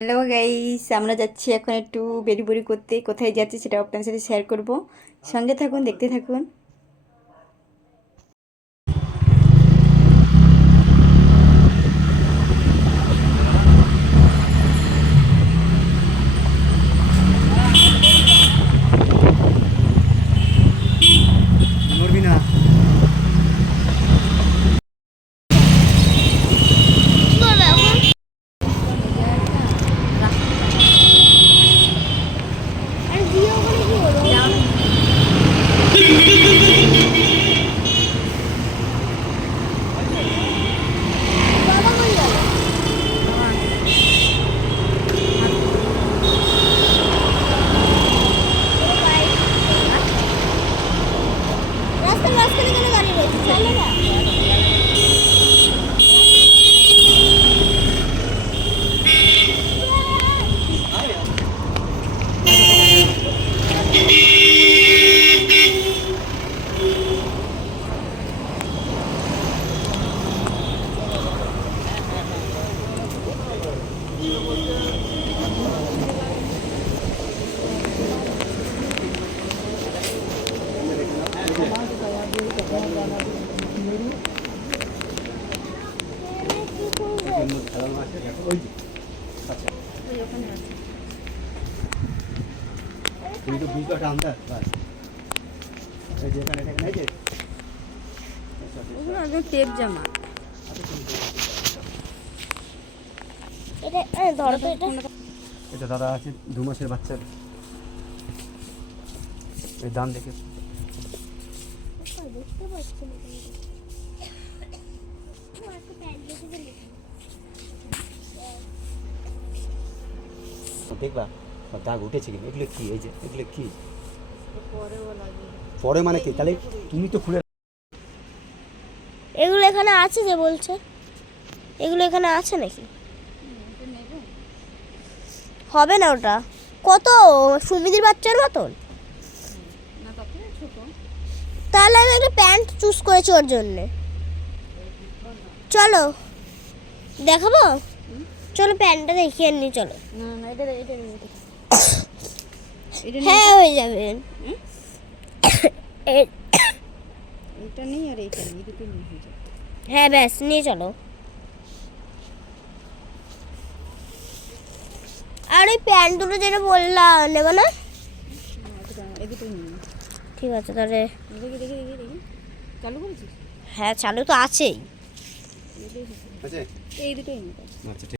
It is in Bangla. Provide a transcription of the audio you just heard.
হ্যালো গাইস, আমরা যাচ্ছি এখন একটু বেরিবুরি করতে। কোথায় যাচ্ছি সেটা আপনার সাথে শেয়ার করব। সঙ্গে থাকুন, দেখতে থাকুন। নড়বি না। রাস্তার মাঝখানে কেন দাঁড়িয়ে রয়েছে? চলো না। তুমি তো বুঝতে আন্দাজ এই যে এখানে এই যে ওগুলো একদম টেপ জামা। এটা ধরো তো এটা। এটা দাদা আছে 2 মাসের বাচ্চা। এই দাম দেখে বুঝতে পারছি না। একটা প্যান্ট দেখে দিলে দেখবা দাগ উঠেছে কি? এগুলো কি? এই যে এগুলো কি পরে মানে কি? তাহলে তুমি তো খুলে এগুলো এখানে আছে যে বলছে, এগুলো এখানে আছে নাকি? হবে না ওটা। কত সুমিদির বাচ্চার মতন? তাহলে আমি একটা প্যান্ট চুজ করেছি ওর জন্যে। চলো দেখাবো, চলো প্যান্টটা দেখিয়ে নি। চলো হ্যাঁ হয়ে যাবে। এটা নেই আর এইটা নেই, দুটো নিয়ে হয়ে যাবে। হ্যাঁ ব্যাস নিয়ে চলো। আর ওই প্যান্ট দুটো যেটা বললাম নেবো না? এই দুটোই নিয়ে নাও। ঠিক আছে তাহলে। দেখি দেখি দেখি দেখি চালু করেছিস? হ্যাঁ চালু তো আছেই। আছে এই দুটোই নিয়ে নাও। আচ্ছা।